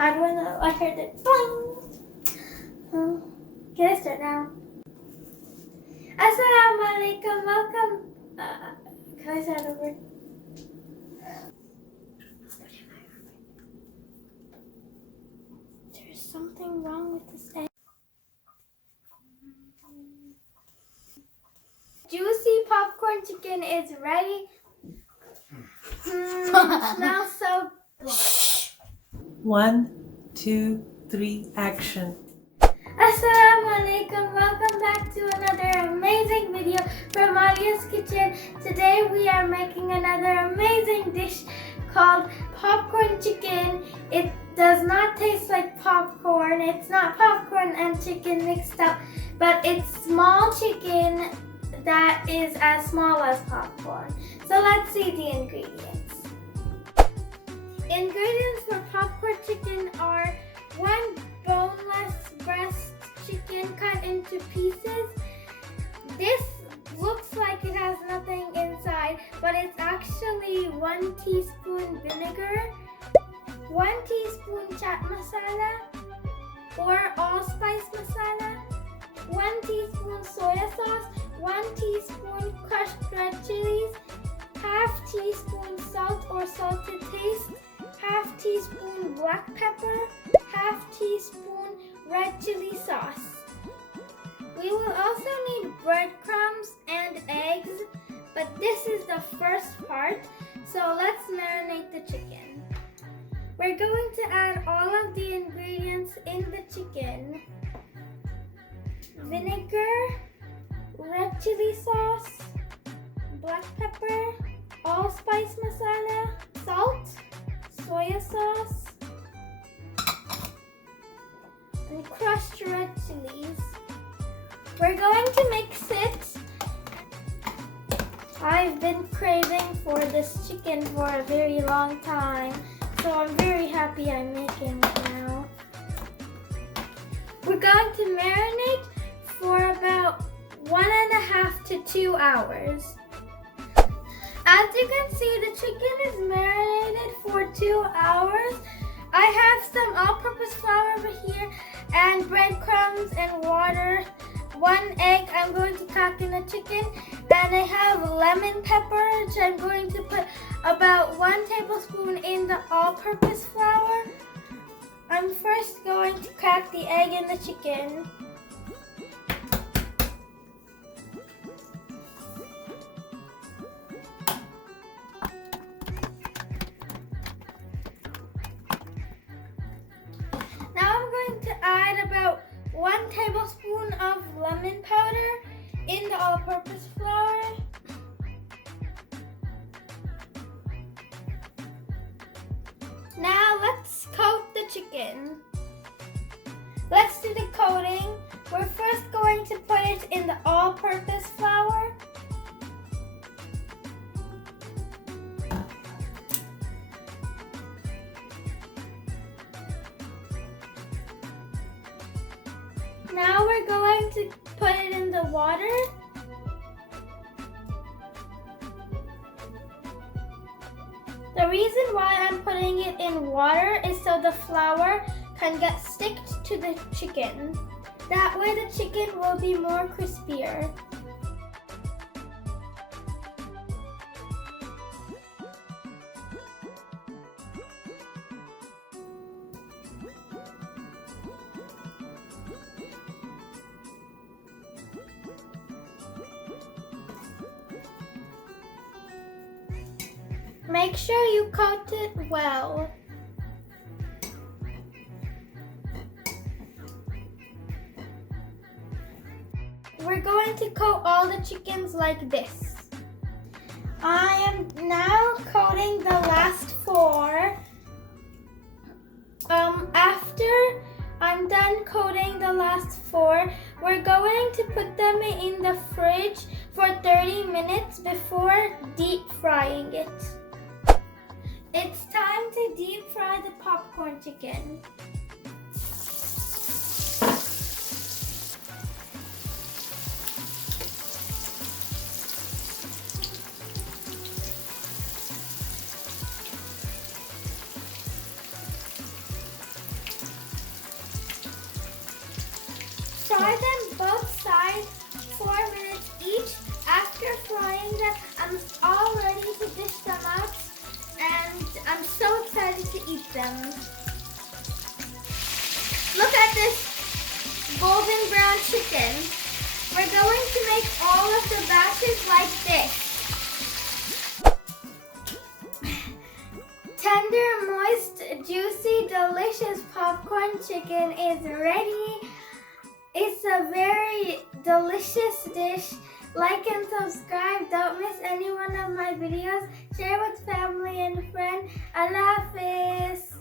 I don't know. I heard it. Boing. Can I start now? Assalamu alaikum. Welcome. Can I start over? There's something wrong with this egg. Juicy popcorn chicken is ready. Smells so. 1, 2, 3, action. Assalamu alaikum. Welcome back to another amazing video from ALIYAH'S kitchen. Today we are making another amazing dish called popcorn chicken. It does not taste like popcorn. It's not popcorn and chicken mixed up, but it's small chicken that is as small as popcorn. So let's see the ingredients. Ingredients for popcorn chicken are 1 boneless breast chicken cut into pieces. This looks like it has nothing inside, but it's actually 1 teaspoon vinegar, 1 teaspoon chaat masala or allspice masala, 1 teaspoon soya sauce, 1 teaspoon crushed red chilies, half teaspoon salt or salt to taste, half teaspoon black pepper, half teaspoon red chili sauce. We will also need breadcrumbs and eggs, but this is the first part, so let's marinate the chicken. We're going to add all of the ingredients in the chicken. Vinegar, red chili sauce, black pepper, allspice masala, salt, soya sauce, and crushed red chilies. We're going to mix it. I've been craving for this chicken for a very long time, so I'm very happy I'm making it now. We're going to marinate for about 1.5 to 2 hours. As you can see, the chicken is marinated for 2 hours. I have some all-purpose flour over here and breadcrumbs and water. 1 egg I'm going to crack in the chicken, and I have lemon pepper, which I'm going to put about 1 tablespoon in the all-purpose flour. I'm first going to crack the egg in the chicken. Now I'm going to add about 1 tablespoon of lemon powder in the all-purpose flour. Now let's coat the chicken. Let's do the coating. We're first going to put it in the all-purpose flour. Now we're going to put it in the water. The reason why I'm putting it in water is so the flour can get sticked to the chicken. That way the chicken will be more crispier. Make sure you coat it well. We're going to coat all the chickens like this. I am now coating the last 4. After I'm done coating the last 4, we're going to put them in the fridge for 30 minutes before deep frying it. It's time to deep fry the popcorn chicken. fry them both sides 4 minutes each. After frying them, I'm all ready to dish them out, and I'm so excited to eat them. Look at this golden brown chicken. We're going to make all of the batches like this. Tender, moist, juicy, delicious popcorn chicken is ready. It's a very delicious dish. Like and subscribe. Don't miss any one of my videos. Share with family and friends. Allah Hafiz.